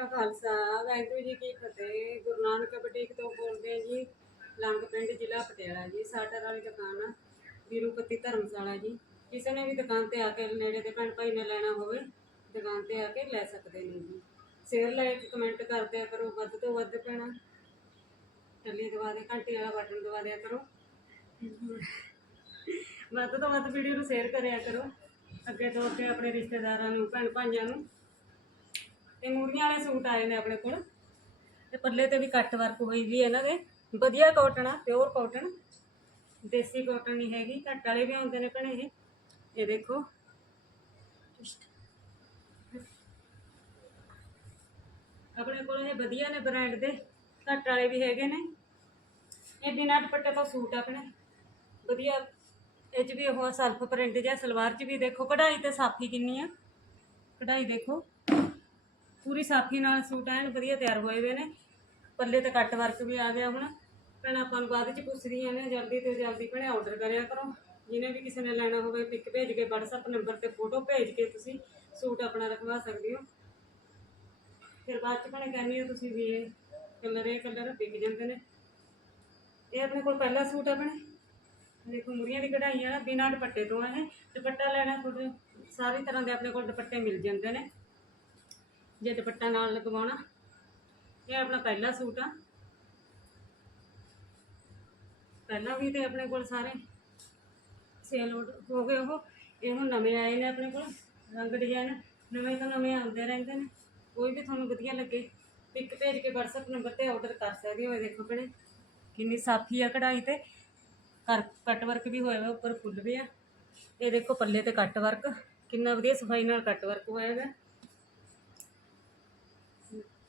ਕਾ ਖਾਲਸਾ, ਵਾਹਿਗੁਰੂ ਜੀ ਕੀ ਫਤਿਹ। ਗੁਰੂ ਨਾਨਕ ਬਟੀਕ ਤੋਂ ਬੋਲਦੇ ਹਾਂ ਜੀ, ਲੰਗ ਪਿੰਡ ਜ਼ਿਲ੍ਹਾ ਪਟਿਆਲਾ ਜੀ। ਸਾਟਰ ਵਾਲੀ ਦੁਕਾਨ ਆ, ਵੀਰੂਪਤੀ ਧਰਮਸ਼ਾਲਾ ਜੀ। ਕਿਸੇ ਨੇ ਵੀ ਦੁਕਾਨ ਤੇ ਆ ਕੇ ਨੇੜੇ ਦੇ ਭੈਣ ਭਾਈ ਨੇ ਲੈਣਾ ਹੋਵੇ, ਦੁਕਾਨ ਤੇ ਆ ਕੇ ਲੈ ਸਕਦੇ ਨੇ ਜੀ। ਸ਼ੇਅਰ, ਲਾਈਕ, ਕਮੈਂਟ ਕਰ ਕਰੋ, ਵੱਧ ਤੋਂ ਵੱਧ ਪੈਣਾ ਟੱਲੀ ਦਵਾ ਦੇ ਘੰਟੀ ਵਾਲਾ ਬਟਨ ਦਵਾ ਦਿਆ ਕਰੋ। ਵੱਧ ਤੋਂ ਵੱਧ ਵੀਡੀਓ ਨੂੰ ਸ਼ੇਅਰ ਕਰਿਆ ਕਰੋ। ਅੱਗੇ ਤੋਂ ਅੱਗੇ ਆਪਣੇ ਰਿਸ਼ਤੇਦਾਰਾਂ ਨੂੰ, ਭੈਣ ਭਾਈਆਂ ਨੂੰ। ਤੇ ਮੂਰੀਆਂ ਵਾਲੇ ਸੂਟ ਆਏ ਨੇ ਆਪਣੇ ਕੋਲ। ਤੇ ਪੱਲੇ ਤੇ ਵੀ ਕੱਟ ਵਰਕ ਹੋਈ ਵੀ ਹੈ ਇਹਨਾਂ ਦੇ। ਵਧੀਆ ਕਾਟਨ ਆ ਪਿਓਰ ਕਾਟਨ ਦੇਸੀ ਕਾਟਨ ਨਹੀਂ ਹੈਗੀ ਕੱਟ ਵਾਲੇ ਵੀ ਆਉਂਦੇ ਨੇ ਭੈਣੇ ਇਹ। ਇਹ ਦੇਖੋ। ਆਪਣੇ ਕੋਲ ਇਹ ਵਧੀਆ ਨੇ ਬ੍ਰਾਂਡ ਦੇ ਕੱਟ ਵਾਲੇ ਵੀ ਹੈਗੇ ਨੇ। ਇਹ ਬਿਨਾਂ ਦੁਪੱਟੇ ਤੋਂ ਸੂਟ ਆਪਣੇ। ਵਧੀਆ, ਇਹ 'ਚ ਵੀ ਉਹ ਸਲਫ ਪ੍ਰਿੰਟ ਜਿਹਾ, ਸਲਵਾਰ 'ਚ ਵੀ ਦੇਖੋ, ਕਢਾਈ ਤੇ ਸਾਫੀ ਕਿੰਨੀ ਆ। ਕਢਾਈ ਦੇਖੋ। ਪੂਰੀ ਸਾਫੀ ਨਾਲ ਸੂਟ ਐਨ ਵਧੀਆ ਤਿਆਰ ਹੋਏ ਹੋਏ ਨੇ। ਪੱਲੇ ਤੇ ਕੱਟ ਵਰਕ ਵੀ ਆ ਗਿਆ ਹੁਣ। ਭੈਣਾਂ, ਆਪਾਂ ਨੂੰ ਬਾਅਦ ਚ ਪੁੱਛਦੀਆਂ ਨੇ, ਜਲਦੀ ਤੋਂ ਜਲਦੀ ਭੈਣੇ ਆਰਡਰ ਕਰਿਆ ਕਰੋ। ਜਿਹਨੇ ਵੀ ਕਿਸੇ ਨੇ ਲੈਣਾ ਹੋਵੇ ਪਿਕ ਭੇਜ ਕੇ, WhatsApp ਨੰਬਰ ਤੇ ਫੋਟੋ ਭੇਜ ਕੇ ਤੁਸੀਂ ਸੂਟ ਆਪਣਾ ਰਖਵਾ ਸਕਦੇ ਹੋ। ਫਿਰ ਬਾਅਦ ਚ ਭੈਣੇ ਕਹਿੰਦੀ ਹੋ ਤੁਸੀਂ ਵੀ ਇਹ ਕਲਰ ਇਹ ਕਲਰ ਵਿਕ ਜਾਂਦੇ ਨੇ। ਇਹ ਆਪਣੇ ਕੋਲ ਪਹਿਲਾ ਸੂਟ ਆ ਭੈਣੇ। ਦੇਖੋ ਮੁਰੀਆਂ ਦੀ ਕਢਾਈ ਆ ਬਿਨਾਂ ਦੁਪੱਟੇ ਤੋਂ ਆ ਇਹ। ਦੁਪੱਟਾ ਲੈਣਾ ਤੁਹਾਡੇ ਸਾਰੀ ਤਰ੍ਹਾਂ ਦੇ ਆਪਣੇ ਕੋਲ ਦੁਪੱਟੇ ਮਿਲ ਜਾਂਦੇ ਨੇ। ਜੇ ਦੁਪੱਟਾ ਨਾਲ ਲਗਵਾਉਣਾ, ਇਹ ਆਪਣਾ ਪਹਿਲਾ ਸੂਟ ਆ। ਪਹਿਲਾਂ ਵੀ ਤੇ ਆਪਣੇ ਕੋਲ ਸਾਰੇ ਸੇਲ ਹੋ ਗਏ ਉਹ। ਇਹ ਹੁਣ ਨਵੇਂ ਆਏ ਨੇ ਆਪਣੇ ਕੋਲ, ਰੰਗ ਡਿਜ਼ਾਈਨ ਨਵੇਂ ਤੋਂ ਨਵੇਂ ਆਉਂਦੇ ਰਹਿੰਦੇ ਨੇ। ਕੋਈ ਵੀ ਤੁਹਾਨੂੰ ਵਧੀਆ ਲੱਗੇ ਪਿਕ ਭੇਜ ਕੇ WhatsApp ਨੰਬਰ ਤੇ ਆਰਡਰ ਕਰ ਸਕਦੇ ਹੋ। ਇਹ ਦੇਖੋ ਭੈਣੇ ਕਿੰਨੀ ਸਾਫੀ ਆ ਕਢਾਈ ਤੇ। ਕਰ ਕੱਟ ਵਰਕ ਵੀ ਹੋਇਆ ਹੋਇਆ ਉੱਪਰ ਫੁੱਲ ਵੀ ਆ। ਇਹ ਦੇਖੋ ਪੱਲੇ ਤੇ ਕੱਟ ਵਰਕ ਕਿੰਨਾ ਵਧੀਆ ਸਫ਼ਾਈ ਨਾਲ ਕੱਟ ਵਰਕ ਹੋਇਆ ਹੈਗਾ।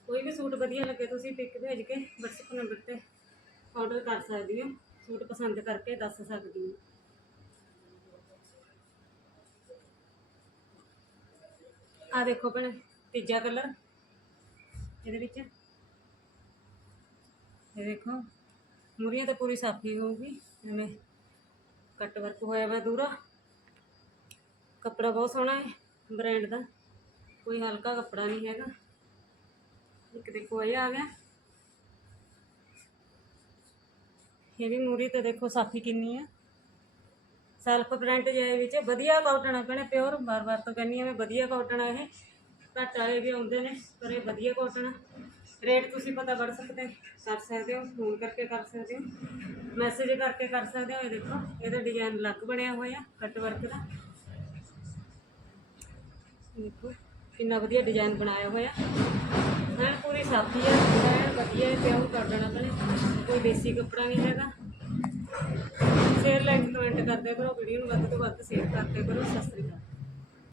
ਕੋਈ ਵੀ ਸੂਟ ਵਧੀਆ ਲੱਗੇ ਤੁਸੀਂ ਪਿਕ ਭੇਜ ਕੇ WhatsApp ਨੰਬਰ ਤੇ ਆਰਡਰ ਕਰ ਸਕਦੇ ਹੋ। ਸੂਟ ਪਸੰਦ ਕਰਕੇ ਦੱਸ ਸਕਦੇ ਹੋ। ਆ ਦੇਖੋ ਭੈਣੇ, ਤੀਜਾ ਕਲਰ ਇਹਦੇ ਵਿੱਚ ਇਹ ਦੇਖੋ ਮੁਰੀਆਂ ਤਾਂ ਪੂਰੀ ਸਾਫੀ ਹੋਊਗੀ। ਐਵੇਂ ਕੱਟ ਵਰਕ ਹੋਇਆ ਵਾ ਦੂਰਾ ਕੱਪੜਾ ਬਹੁਤ ਸੋਹਣਾ ਹੈ ਬ੍ਰਾਂਡ ਦਾ। ਕੋਈ ਹਲਕਾ ਕੱਪੜਾ ਨਹੀਂ ਹੈਗਾ। ਇੱਕ ਦੇਖੋ ਇਹ ਆ ਗਿਆ ਇਹ ਵੀ ਮੂਰੀ ਤੇ ਦੇਖੋ ਸਾਫੀ ਕਿੰਨੀ ਆ ਸੈਲਫ ਪ੍ਰਿੰਟ ਜਿਹੇ ਵਿੱਚ ਵਧੀਆ ਕਾਟਨ ਆ ਭੈਣੇ ਪਿਓਰ ਬਾਰ-ਬਾਰ ਤੋਂ ਕਹਿੰਦੀ ਆ ਮੈਂ ਵਧੀਆ ਕਾਟਨ ਆ ਇਹ ਘੱਟ ਵਾਲੇ ਵੀ ਆਉਂਦੇ ਨੇ ਪਰ ਇਹ ਵਧੀਆ ਕਾਟਨ ਆ ਰੇਟ ਤੁਸੀਂ ਪਤਾ ਕਰ ਸਕਦੇ ਕਰ ਸਕਦੇ ਹੋ ਫੋਨ ਕਰਕੇ ਕਰ ਸਕਦੇ ਹੋ ਮੈਸੇਜ ਕਰਕੇ ਕਰ ਸਕਦੇ ਹੋ ਇਹ ਦੇਖੋ ਇਹਦਾ ਡਿਜ਼ਾਈਨ ਅਲੱਗ ਬਣਿਆ ਹੋਇਆ ਕੱਟ ਵਰਕ ਦਾ ਦੇਖੋ ਕਿੰਨਾ ਵਧੀਆ ਡਿਜ਼ਾਈਨ ਬਣਾਇਆ ਹੋਇਆ ਐਨ ਪੂਰੀ ਸਾਫੀ ਹੈ ਐਨ ਵਧੀਆ ਹੈ ਪਿਓਰ ਕਾਟਨ ਆਪਣੇ ਕੋਈ ਦੇਸੀ ਕੱਪੜਾ ਨਹੀਂ ਹੈਗਾ। ਸ਼ੇਅਰ ਲਾਈਕ ਕਮੈਂਟ ਕਰਦੇ ਕਰੋ ਵੀਡੀਓ ਨੂੰ ਵੱਧ ਤੋਂ ਵੱਧ ਸ਼ੇਅਰ ਕਰਦੇ ਕਰੋ। ਸਤਿ ਸ੍ਰੀ ਅਕਾਲ।